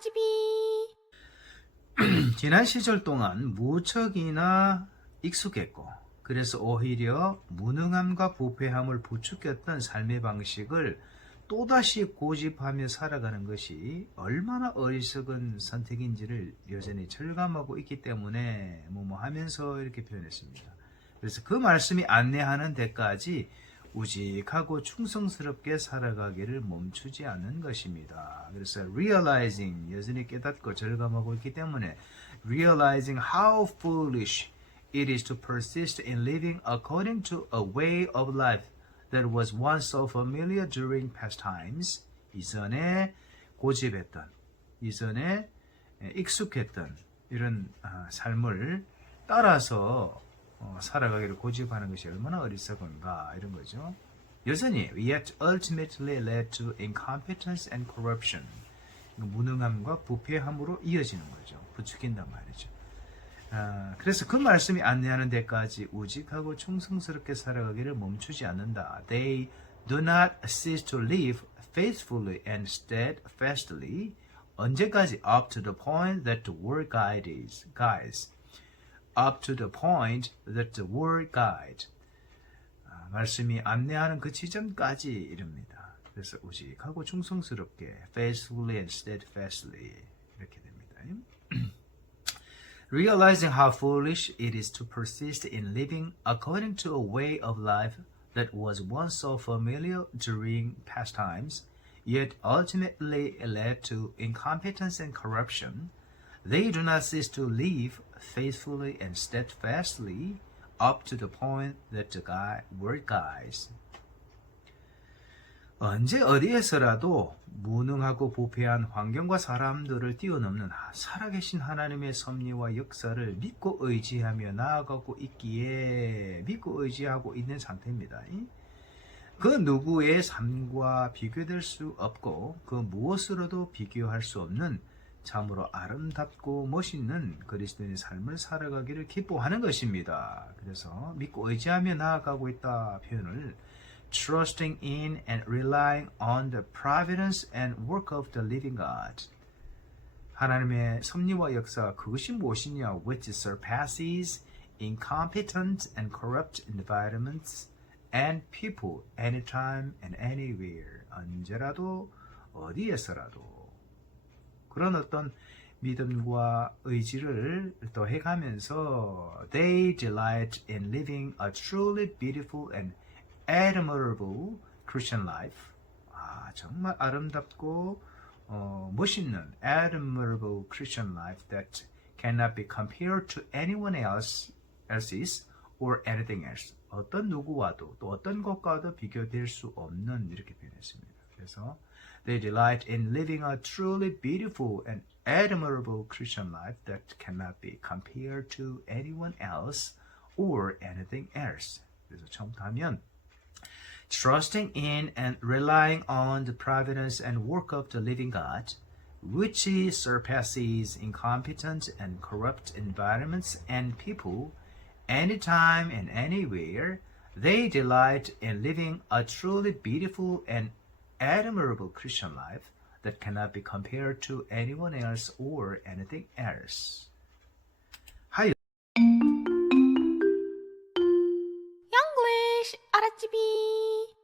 맛집이 지난 시절 동안 무척이나 익숙했고 그래서 오히려 무능함과 부패함을 부추겼던 삶의 방식을 또다시 고집하며 살아가는 것이 얼마나 어리석은 선택인지를 여전히 절감하고 있기 때문에 하면서 이렇게 표현했습니다. 그래서 그 말씀이 안내하는 데까지 우직하고 충성스럽게 살아가기를 멈추지 않는 것입니다. 그래서 realizing, 여전히 깨닫고 절감하고 있기 때문에 realizing how foolish it is to persist in living according to a way of life that was once so familiar during past times. 이전에 고집했던, 이전에 익숙했던 이런 삶을 따라서 살아가기를 고집하는 것이 얼마나 어리석은가 이런 거죠. 여전히 yet ultimately led to incompetence and corruption. 무능함과 부패함으로 이어지는 거죠. 부추긴단 말이죠. 그래서 그 말씀이 안내하는 데까지 우직하고 충성스럽게 살아가기를 멈추지 않는다. They do not cease to live faithfully and steadfastly. 언제까지? Up to the point that the word guides. Up to the point that the word guide. 말씀이 안내하는 그 지점까지 이릅니다. 그래서 우직하고 충성스럽게 faithfully and steadfastly 이렇게 됩니다. Realizing how foolish it is to persist in living according to a way of life that was once so familiar during past times, yet ultimately led to incompetence and corruption, they do not cease to live faithfully and steadfastly up to the point that the word guides. 언제 어디에서라도 무능하고 부패한 환경과 사람들을 뛰어넘는 살아계신 하나님의 섭리와 역사를 믿고 의지하며 나아가고 있기에 믿고 의지하고 있는 상태입니다. 그 누구의 삶과 비교될 수 없고 그 무엇으로도 비교할 수 없는 참으로 아름답고 멋있는 그리스도인의 삶을 살아가기를 기뻐하는 것입니다. 그래서 믿고 의지하며 나아가고 있다 표현을 trusting in and relying on the providence and work of the living God. 하나님의 섭리와 역사 그것이 무엇이냐? Which surpasses incompetent and corrupt environments and people anytime and anywhere. 언제라도 어디에서라도 그런 어떤 믿음과 의지를 더해가면서 they delight in living a truly beautiful and admirable Christian life. 정말 아름답고 멋있는 admirable Christian life that cannot be compared to anyone else's or anything else. 어떤 누구와도 또 어떤 것과도 비교될 수 없는 이렇게 표현했습니다. 그래서 they delight in living a truly beautiful and admirable Christian life that cannot be compared to anyone else or anything else. 그래서 처음부터 하면 trusting in and relying on the providence and work of the living God, which surpasses incompetent and corrupt environments and people, anytime and anywhere, they delight in living a truly beautiful and admirable Christian life that cannot be compared to anyone else or anything else.